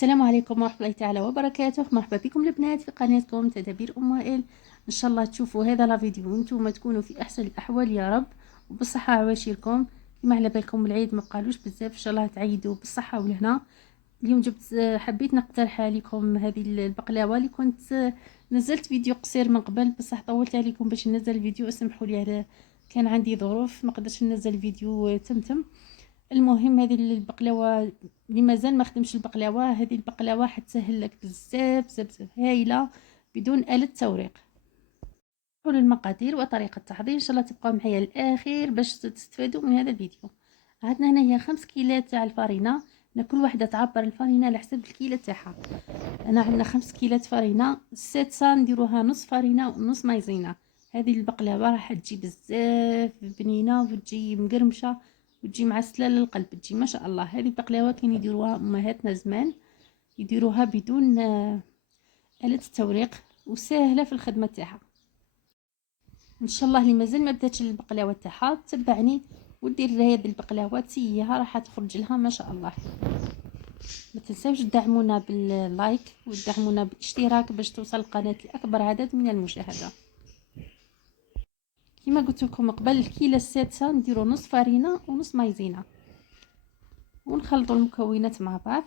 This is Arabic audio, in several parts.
السلام عليكم ورحمة الله تعالى وبركاته. مرحبا بكم البنات في قناتكم تدابير ام وائل. ان شاء الله تشوفوا هذا لا فيديو وانتم تكونوا في احسن الاحوال يا رب وبالصحة عواشركم. كما على بالكم العيد ما بقالوش بزاف، ان شاء الله تعيدوا بالصحة والهنا. اليوم حبيت نقترح عليكم هذه البقلاوه اللي كنت نزلت فيديو قصير من قبل، بصح طولت عليكم باش ننزل الفيديو، اسمحوا لي كان عندي ظروف ما قدرتش ننزل الفيديو تمتم. المهم هذه البقلاوه اللي مازال ما خدمش البقلاوه، هذه البقلاوه حتسهل لك بزاف بزاف بزاف، هايله بدون آلة توريق. كل المقادير وطريقه التحضير ان شاء الله تبقاو معايا للاخير باش تستفادوا من هذا الفيديو. عندنا هنايا 5 كيلات تاع الفرينه، كل وحده تعبر الفرينه على حسب الكيله تاعها. انا عندنا 5 كيلات فرينه، السادسه نديروها نص فرينه ونص مايزينا. هذه البقلاوه راح تجي بزاف بنينه وتجي مقرمشه وتجي معسله للقلب، تجي ما شاء الله. هذه البقلاوه كان يديروها امهاتنا زمان، يديروها بدون آلة التوريق وسهله في الخدمه تاعها. ان شاء الله اللي مازال ما بداتش البقلاوه تاعها تبعني ودير هذه البقلاوه تسيها، راح تخرج لها ما شاء الله. ما تنساوش تدعمونا باللايك وتدعمونا بالاشتراك باش توصل القناه لاكبر عدد من المشاهده. كما قلت لكم قبل، الكيله السادسه نديرو نص فرينه ونص مايزينا ونخلطوا المكونات مع بعض.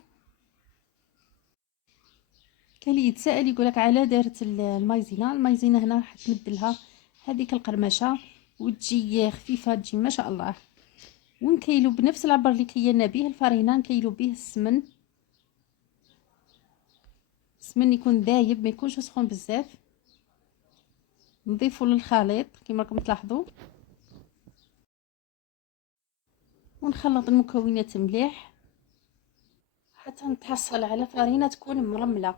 كان اللي يتسائل يقولك على دارت المايزينا هنا راح تمدلها هذيك القرمشه وتجي خفيفه، تجي ما شاء الله. ونكيلو بنفس العبر اللي كيلنا به الفرينه، نكيلو به السمن يكون ذايب ما يكونش سخون بزاف. نضيفه للخليط كما راكم تلاحظوا ونخلط المكونات مليح حتى نتحصل على فرينه تكون مرمله.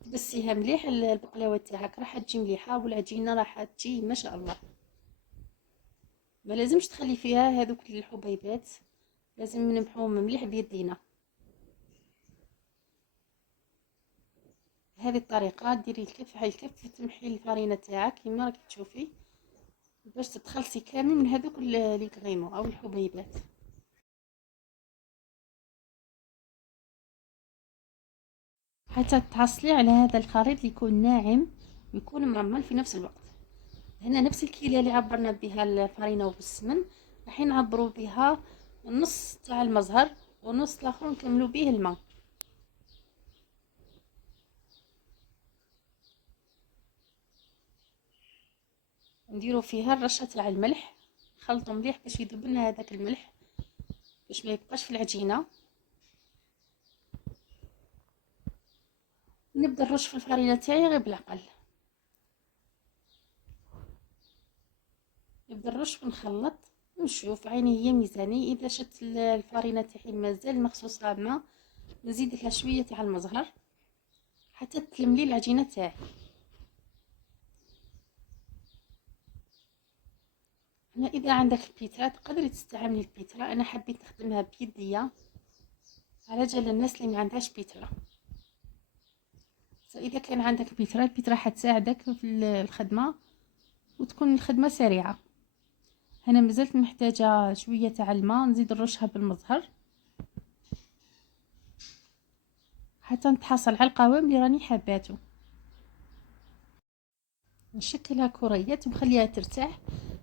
تبسيها مليح البقلاوه تاعك راح تجي مليحه والعجينه راح تجي ما شاء الله. ما لازمش تخلي فيها هذوك الحبيبات، لازم نمحوهم مليح بيدينا. بهذه الطريقه ديري الكف على الكف، تمحي الفرينه تاعك كما راكي تشوفي باش تتخلصي كامل من هذوك لي كريمو او الحبيبات. حتى تحصلي على هذا الخليط اللي يكون ناعم ويكون مرمل في نفس الوقت. هنا نفس الكيله اللي عبرنا بها الفرينه وبالسمن راح نعبروا بها النص تاع المزهر ونص الاخر نكملوا به الماء. نديروا فيها الرشه تاع الملح، نخلطوا مليح باش يذوب لنا هذاك الملح باش ما يبقاش في العجينه. نبدا نرش في الفرينه تاعي غير بالعقل، نبدا نرش ونخلط ونشوف عيني هي ميزاني. اذا شت الفرينه تاعي مازال مخصوصه ماء نزيد لها شويه تاع المزهر حتى تلملي العجينه تاعي. هنا اذا عندك البيترا تقدري تستعملي البيترا، انا حبيت نخدمها بيديا على جال الناس اللي ما عندهاش بيترا. اذا كان عندك بيترا، البيترا حتساعدك في الخدمه وتكون الخدمه سريعه. هنا مازلت محتاجه شويه تاع الماء، نزيد نرشها بالمزهر حتى نتحصل على القوام اللي راني حباته. نشكلها كريات ونخليها ترتاح.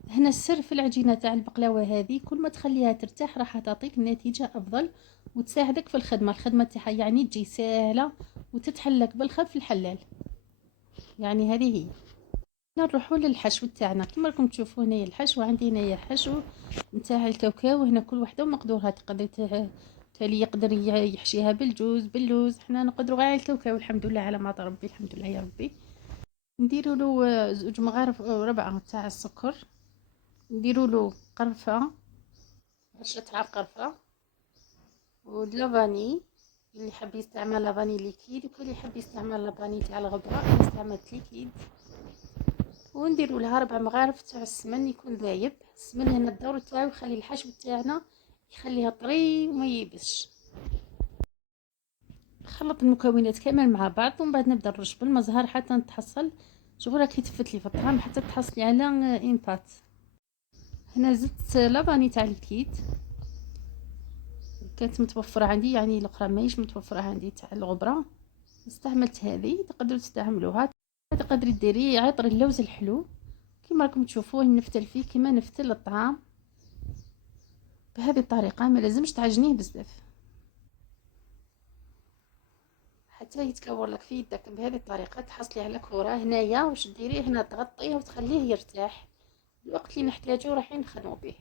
هنا السر في العجينه تاع البقلاوه هذه، كل ما تخليها ترتاح راح تعطيك نتيجه افضل وتساعدك في الخدمه تاعها، يعني تجي سهله وتتحلك بالخف الحلال. يعني هذه هي. نروحوا للحشو تاعنا كما راكم تشوفوا. هنايا الحشو، عندي هنايا الحشو نتاع الكاوكاو. هنا كل وحده ومقدورها، تقدري تالي يقدر يحشيها بالجوز باللوز، حنا نقدروا غير على الكاوكاو الحمد لله على ما ربي، الحمد لله يا ربي. نديروا له زوج مغارف ربعه تاع السكر، نديروا له قرفه، رشه تاع قرفه واللافاني. اللي حاب يستعمل لافاني ليكيد وكل اللي يحب يستعمل لافاني تاع الغبره، انا استعملت ليكيد. ونديروا لها 4 مغارف تاع السمن يكون ذايب. السمن هنا الدور تاعو يخلي الحشو تاعنا يخليها طري وما ييبسش. نخلط المكونات كامل مع بعض ومن بعد نبدا نرش بالمزهر حتى نتحصل. شوفوا راكي تفت لي في الطعام حتى تحصلي على امبات. هنا زدت لافاني تاع الكيد، كانت متوفره عندي، يعني الاخرى ماهيش متوفره عندي تاع الغبره، استعملت هذه. تقدروا تستعملوها. تقدري ديري عطر اللوز الحلو كما راكم تشوفوه، نفتل فيه كما نفتل الطعام بهذه الطريقه. ما لازمش تعجنيه بزاف حتى يتكور لك في يدك بهذه الطريقه. تحصلي على كره هنايا، واش ديريه هنا تغطيه وتخليه يرتاح. الوقت اللي نحتاجو راح نخدموا به.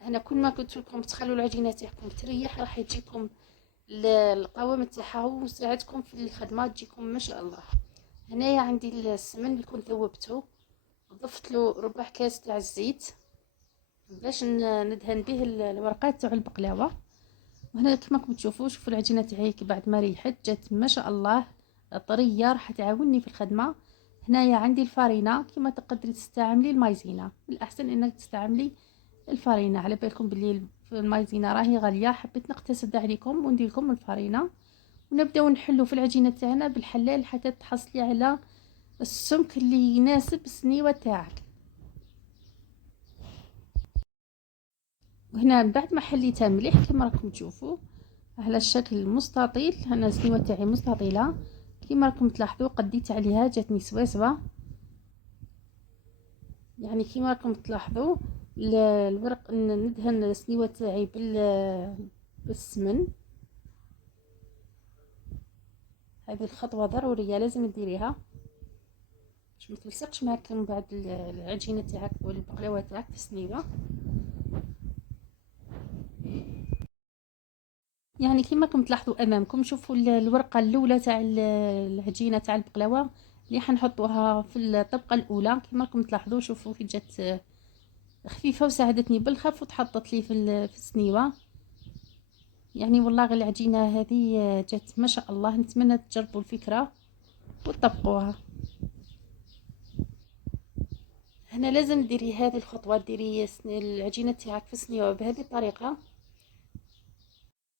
هنا كل ما قلت لكم تخلوا العجينه تاعكم تريح، راح تجيكم القوام تاعها ويساعدكم في الخدمه، تجيكم ما شاء الله. هنايا عندي السمن اللي كنت ذوبته، ضفت له ربع كاس تاع الزيت باش ندهن به الورقات تاع البقلاوه. وهنا كما راكم تشوفوا، شوفوا العجينه تاعي بعد ما ريحت جات ما شاء الله طريه، راح تعاوني في الخدمه. هنايا عندي الفارينه، كما تقدري تستعملي المايزينا، الاحسن انك تستعملي الفارينه. على بالكم باللي المايزينا راهي غاليه، حبيت نقتصد عليكم وندير لكم الفارينه. ونبداو نحلو في العجينه تاعنا بالحلال حتى تحصلي على السمك اللي يناسب السنيوه تاعك. وهنا من بعد ما حليتها مليح كما راكم تشوفوا على الشكل المستطيل، انا السنيوه تاعي مستطيله كما راكم تلاحظوا. قديت عليها جاتني سواسبه، يعني كما راكم تلاحظوا. الورق ندهن السنيوه تاعي بالسمن. هذه الخطوه ضروريه لازم ديريها باش ما تلصقش معك من بعد العجينه تاعك والبقلاوه تاعك في السنيوه. يعني كما راكم تلاحظوا امامكم، شوفوا الورقه الاولى تاع العجينه تاع البقلاوه اللي حنحطوها في الطبقه الاولى. كما راكم تلاحظوا شوفوا كي جات خفيفه وساعدتني بالخف وتحطت لي في السنيوه. يعني والله غير العجينه هذه جات ما شاء الله. نتمنى تجربوا الفكره وتطبقوها. هنا لازم ديري هذه الخطوه، ديري العجينه تاعك في السنيوه بهذه الطريقه.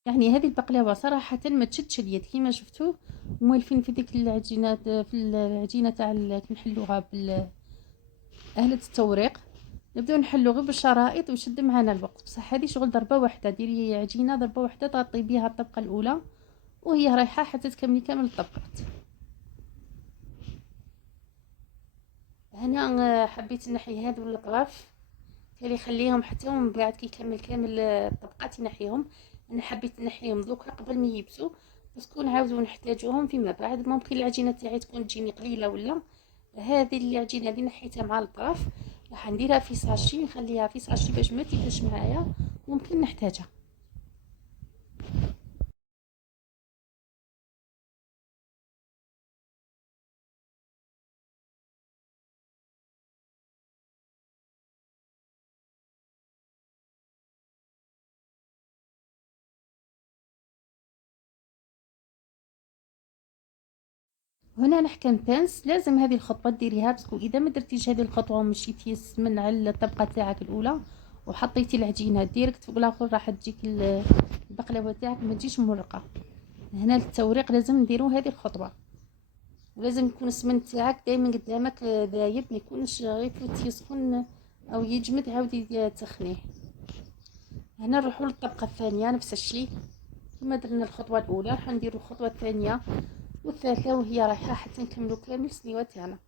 يعني هذه البقلاوه صراحه ما تشدش اليد كما شفتوا. موالفين في ديك العجينات، في العجينه تاع نحلوها آلة التوريق. نبداو نحلو غير بالشرائط ويشد معنا الوقت. بصح هذه شغل ضربه واحده، ديري عجينه ضربه واحده تغطي بها الطبقه الاولى وهي رايحه حتى تكملي كامل الطبقات. هنا حبيت نحي هذو الاطراف اللي خليهم حتى من بعد كي يكمل كامل الطبقات نحيهم. انا حبيت نحيهم دوكا قبل ما يبسوا، باسكو نعاودو نحتاجوهم فيما بعد. ممكن العجينه تاعي تكون تجيني قليله، ولا هذه العجينه اللي نحيتها مع الاطراف راح نديرها في ساشي، نخليها في ساشي باش ما تيبش معايا، ممكن نحتاجها. هنا نحكم بانس، لازم هذه الخطوه ديريها، باسكو اذا ما درتيش هذه الخطوه ومشيتي من على الطبقه تاعك الاولى وحطيتي العجينه ديريكت فوق الاخر راح تجيك البقلاوه تاعك ما تجيش مرقه. هنا للتوريق لازم نديرو هذه الخطوه، ولازم يكون السمن تاعك دائما قدامك ذايب، ما يكونش غير يسخن او يجمد عاودي تسخنيه. هنا نروحوا للطبقه الثانيه نفس الشيء كما درنا الخطوه الاولى، راح نديرو الخطوه الثانيه والثالثه وهي رايحه حتى نكملوا كامل السنيوه تاعنا.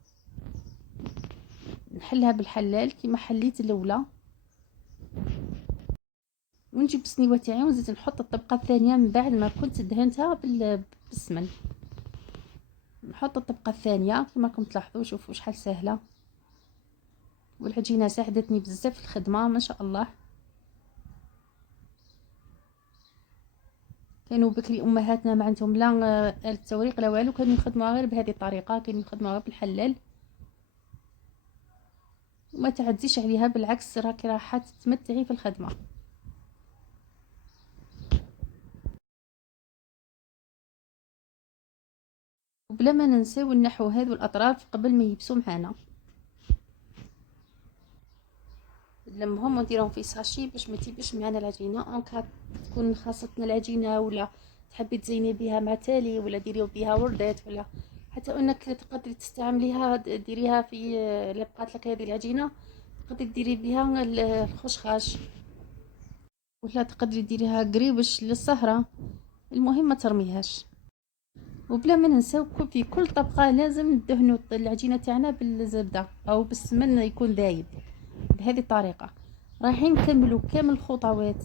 نحلها بالحلال كما حليت الاولى، ونجيب السنيوه تاعي ونزيد نحط الطبقه الثانيه من بعد ما كنت دهنتها بالسمن. نحط الطبقه الثانيه كما راكم تلاحظوا. شوفوا شحال سهله، والعجينه ساعدتني بزاف في الخدمه ما شاء الله. كانوا بكري امهاتنا ما عندهم لا آلة التوريق لا والو، كانوا يخدموها غير بهذه الطريقه، كانوا يخدموها بالحلال وما تعديش عليها، بالعكس راكي راح تتمتعي في الخدمه. وبلا ما ننساو نحو هذو الاطراف قبل ما يبسوا معنا، نلمهم ونديرهم في ساشي باش ما تيبش معنا العجينه. اونكا تكون خاصتنا العجينه ولا تحبي تزيني بها مع تالي ولا ديريو بها وردات، ولا حتى انك تقدري تستعمليها ديريها في اللي بقات لك هذه العجينه تقدري ديري بها الخشخاش. ولا تقدري ديريها قريبش للسهرة، المهم ما ترميهاش. وبلا ما ننساو في كل طبقة لازم ندهنوا العجينة تاعنا بالزبدة او بالسمن يكون دايب. بهذه الطريقة رايحين نكملوا كامل الخطوات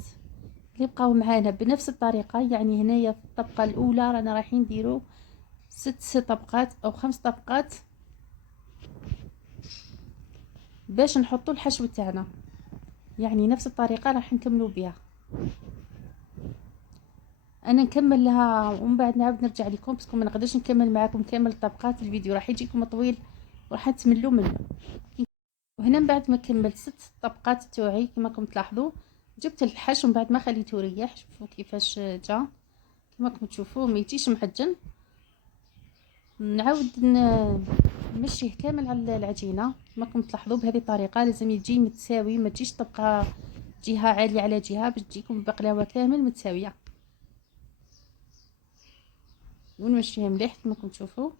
اللي بقاو معانا بنفس الطريقة. يعني هنايا في الطبقة الاولى رانا رايحين نديروا 6 طبقات او 5 طبقات باش نحطوا الحشو تاعنا. يعني نفس الطريقة راح نكملوا بها. انا نكمل لها ومن بعد نعاود نرجع لكم باسكو ما نقدرش نكمل معاكم كامل الطبقات، الفيديو راح يجيكم طويل وراح تملوا منه. وهنا من بعد ما كملت 6 طبقات تاعي كما راكم تلاحظوا جبت الحشو من بعد ما خليته يريح. شوفوا كيفاش جا، كما راكم تشوفوا ما يجيش معجن. نعاود نمشيه كامل على العجينه كما راكم تلاحظوا بهذه الطريقه. لازم يجي متساوي، ما تجيش طبقه جهه عاليه على جهه باش تجيكم البقلاوه كامل متساويه. ونمشيها مليح كما راكم تشوفوا.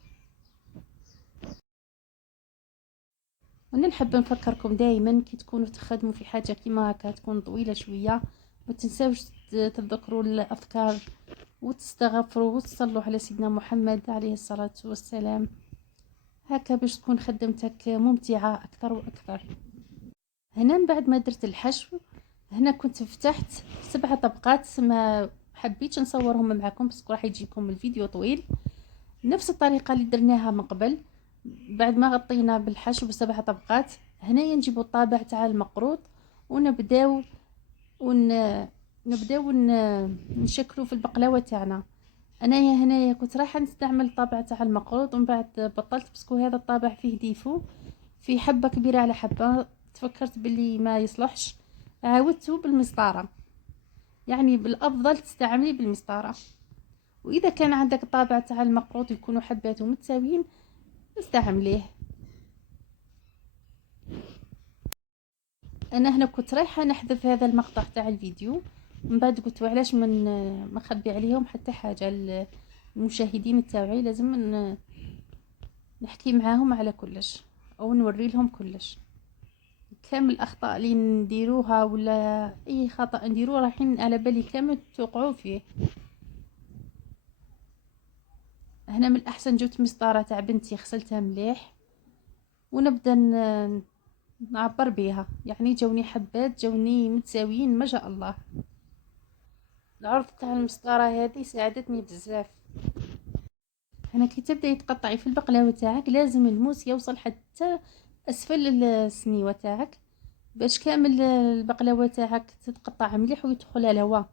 وانا نحب نفكركم دائما كي تكونوا تخدموا في حاجه كيما هكا تكون طويله شويه ما تنساوش تتذكروا الاذكار وتستغفروا وتصلوا على سيدنا محمد عليه الصلاه والسلام، هكا باش تكون خدمتك ممتعه اكثر واكثر. هنا من بعد ما درت الحشو هنا كنت فتحت 7 طبقات، ما حبيتش نصورهم معكم بس راح يجيكم الفيديو طويل. نفس الطريقه اللي درناها من قبل بعد ما غطينا بالحشو ب7 طبقات. هنايا نجيبوا الطابع تاع المقروط ونبداو نشكلوا في البقلاوه تاعنا. انايا هنايا كنت رايحه نستعمل الطابع تاع المقروط ومن بعد بطلت باسكو هذا الطابع فيه ديفو، فيه حبه كبيره على حبه، تفكرت باللي ما يصلحش عاودته بالمسطره. يعني بالافضل تستعملي بالمسطره. واذا كان عندك الطابع تاع المقروط يكونوا حباته متساويين استعمليه. انا هنا كنت رايحه نحذف هذا المقطع تاع الفيديو من بعد قلت علاش من ما نخبي عليهم حتى حاجه. المشاهدين تاعي لازم نحكي معاهم على كلش او نوري لهم كلش. كامل الاخطاء اللي نديروها ولا اي خطا نديروه رايحين على بالي كامل توقعوا فيه. هنا من الاحسن جبت مسطره تاع بنتي غسلتها مليح ونبدا نعبر بيها. يعني جوني حبات جوني متساويين ما شاء الله. العرض تاع المسطره هذه ساعدتني بزاف. هنا كي تبداي تقطعي في البقلاوه تاعك لازم الموس يوصل حتى اسفل السنيوه تاعك باش كامل البقلاوه تاعك تتقطع مليح ويدخل الهواء.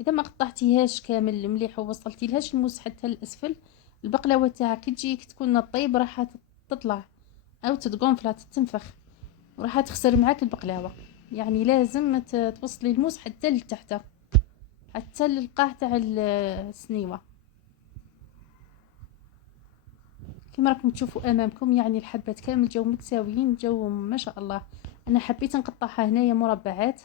اذا ما قطعتيهاش كامل مليح ووصلتي لهاش الموس حتى الاسفل البقلاوه تاعك تجيك تكون طيب راح تطلع او تتقنفل تتنفخ وراح تخسر معاك البقلاوه. يعني لازم توصلي الموس حتى لتحت حتى للقاع تاع السنيوه كما راكم تشوفوا امامكم. يعني الحبات كامل جو متساويين جو ما شاء الله. انا حبيت نقطعها هنايا مربعات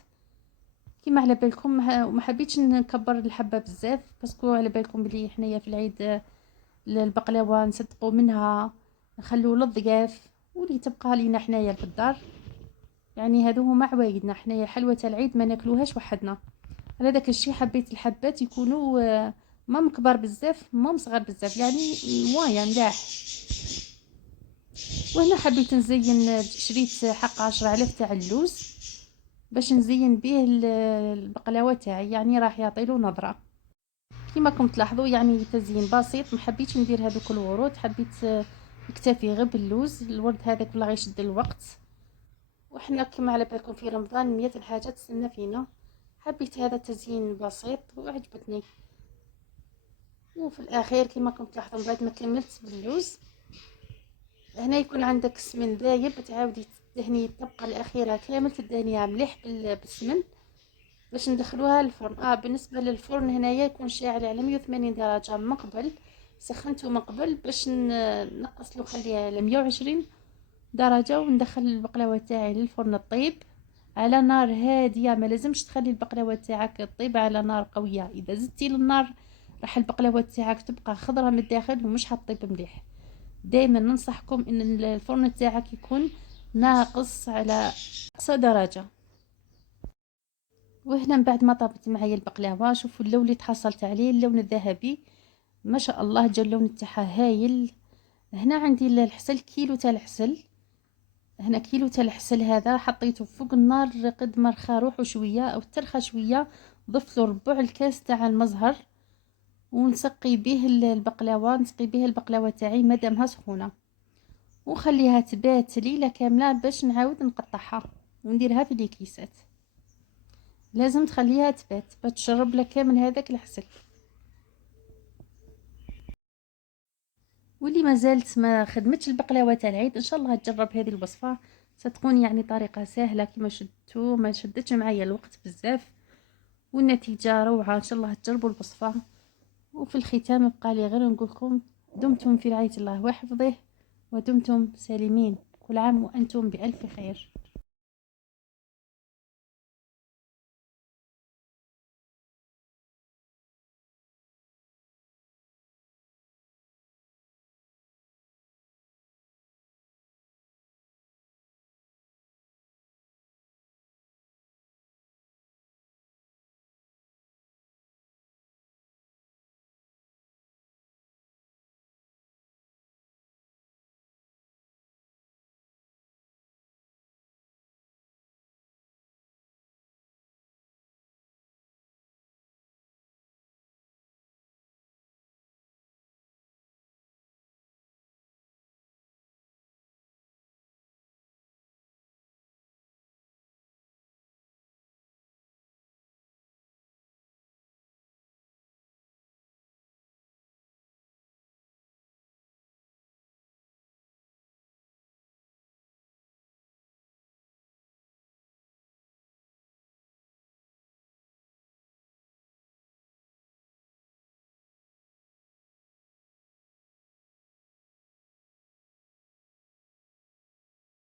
كما على بالكم ما حبيتش نكبر الحبه بزاف باسكو على بالكم بلي حنايا في العيد البقلاوه نصدقوا منها نخلو للضياف واللي تبقى لينا حنايا في الدار. يعني هادو هما عوايدنا حنايا حلوه العيد ما ناكلوهاش وحدنا. على داك الشيء حبيت الحبات يكونوا ما مكبر بزاف ما مصغر بزاف يعني موايا ملاح. وهنا حبيت نزين شريت حق 10,000 تاع اللوز باش نزين به البقلاوه تاعي. يعني راح يعطيلو نظره كما راكم تلاحظوا. يعني تزيين بسيط ما حبيتش ندير هذوك الورود حبيت نكتفي غير باللوز. الورد هذاك ولا غيشد الوقت وحنا كما على بالكم في رمضان 100 الحاجات تستنى فينا. حبيت هذا التزيين بسيط وعجبتني. وفي الاخير كما راكم تلاحظوا بعد ما كملت باللوز هنا يكون عندك السمن ذايب تعاودي تدهني الطبقه الاخيره كامل تدهنيها مليح بالسمن باش ندخلوها للفرن. بالنسبه للفرن هنايا يكون شاعل على 180 درجه من قبل، سخنته من قبل باش نقص له خليها على 120 درجه وندخل البقلاوه تاعي للفرن الطيب على نار هاديه. ما لازمش تخلي البقلاوه تاعك تطيب على نار قويه، اذا زدتي للنار راح البقلاوه تاعك تبقى خضره من الداخل ومش حطيب مليح. دائما ننصحكم ان الفرن تاعك يكون ناقص على اقصى درجه. وهنا من بعد ما طابت معايا البقلاوه، شوفوا اللون اللي تحصلت عليه، اللون الذهبي ما شاء الله، جا اللون تاعها هايل. هنا عندي العسل، كيلو تاع العسل. هنا كيلو تاع العسل هذا حطيته فوق النار قد ما رخى روحو شويه او ترخى شويه، ضفت له ربع الكاس تاع المزهر، ونسقي به البقلاوه، نسقي به البقلاوه تاعي مادامها سخونه، وخليها تبات ليله كامله باش نعاود نقطعها ونديرها في الكيسات. لازم تخليها تبات باش تشرب لك كامل هذاك العسل. واللي ما زالت ما خدمتش البقلاوه تاع العيد، ان شاء الله تجرب هذه الوصفه، ستكون يعني طريقه سهله كما شدتوا، ما شدتش معايا الوقت بزاف، والنتيجه روعه. ان شاء الله تجربوا الوصفه. وفي الختام بقى لي غير نقول لكم دمتم في رعايه الله وحفظه، ودمتم سالمين، كل عام وانتم بالف خير.